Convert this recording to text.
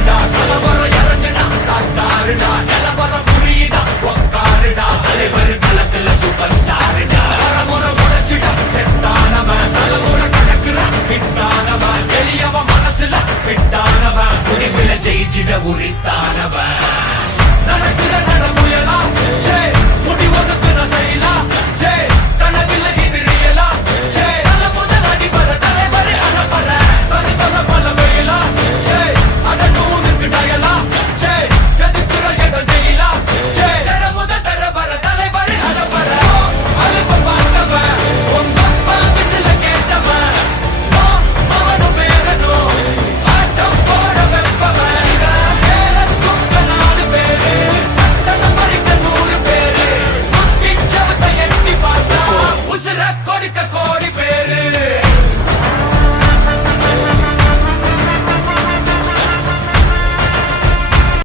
தட்டாருடா கலவரம் இறங்குடா தட்டாருடா நிலவரம் புரியுதா உக்காருடா தலைவர் களத்துல சூப்பர் ஸ்டாருடா வரமுறை உழைச்சிடா செட்டானவன் தலைமுறை கடக்குற பிட்டானவன் எளியவன் மனசுல ஃபிட்டானவன் முடிவுல ஜெயிச்சிட உரித்தானவன் நடக்கிற நடமுயலா